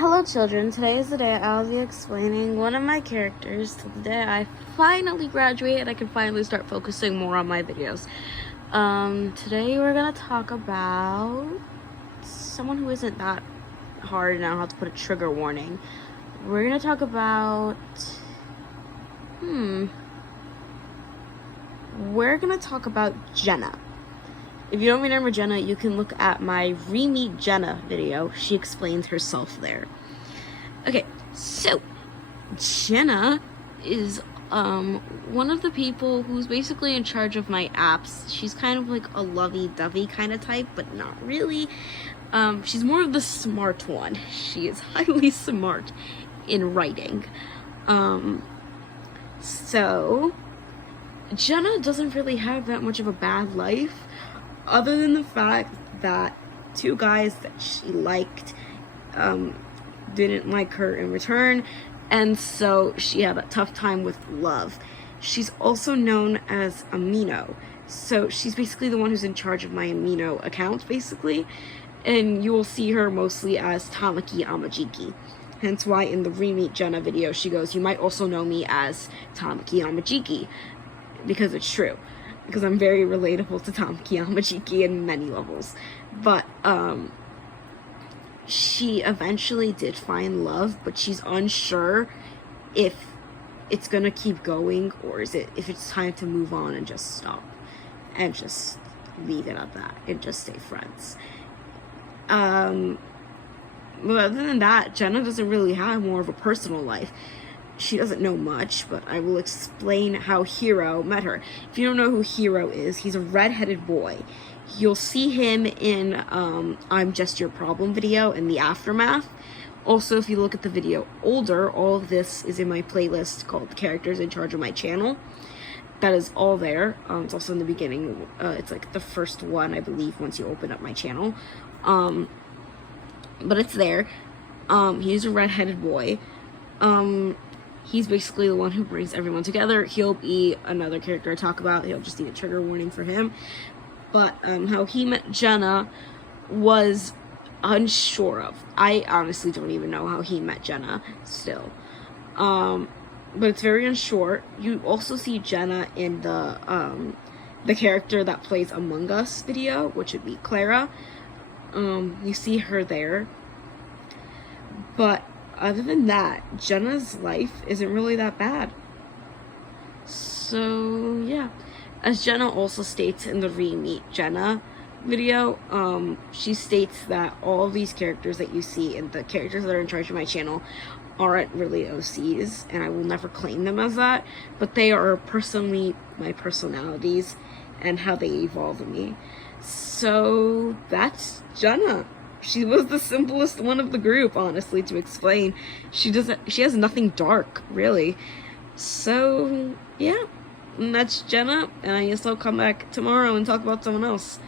Hello children, today is the day I'll be explaining one of my characters. So the day I finally graduate and I can finally start focusing more on my videos. Today we're gonna talk about someone who isn't that hard, and I don't have to put a trigger warning. We're gonna talk about, we're gonna talk about Jena. If you don't remember Jena, you can look at my Re-Meet Jena video. She explains herself there. Okay, so Jena is one of the people who's basically in charge of my apps. She's kind of like a lovey-dovey kind of type, but not really. She's more of the smart one. She is highly smart in writing. So Jena doesn't really have that much of a bad life, other than the fact that two guys that she liked didn't like her in return, and so she had a tough time with love. She's also known as Amino, so she's basically the one who's in charge of my Amino account, basically, and you will see her mostly as Tamaki Amajiki. Hence why in the Re-Meet Jena video she goes, "You might also know me as Tamaki Amajiki," because it's true. Because I'm very relatable to Tamaki Amajiki in many levels. But, she eventually did find love, but she's unsure if it's gonna keep going, or if it's time to move on and just stop. And just leave it at that, and just stay friends. But other than that, Jena doesn't really have more of a personal life. She doesn't know much, but I will explain how Hero met her. If you don't know who Hero is, he's a red-headed boy. You'll see him in I'm Just Your Problem video in the aftermath. Also, if you look at the video older, all of this is in my playlist called Characters in Charge of My Channel. That is all there. It's also in the beginning. It's like the first one, I believe, once you open up my channel. But it's there. He's a red-headed boy. He's basically the one who brings everyone together. He'll be another character I talk about. He'll just need a trigger warning for him. But how he met Jena was unsure of. I honestly don't even know how he met Jena still. But it's very unsure. You also see Jena in the character that plays Among Us video, which would be Clara. You see her there. But other than that, Jena's life isn't really that bad. So, yeah. As Jena also states in the Re-Meet Jena video, she states that all of these characters that you see and the characters that are in charge of my channel aren't really OCs, and I will never claim them as that, but they are personally my personalities and how they evolve in me. So, that's Jena. She was the simplest one of the group, honestly, to explain. She has nothing dark, really. So, yeah. And that's Jena, and I guess I'll come back tomorrow and talk about someone else.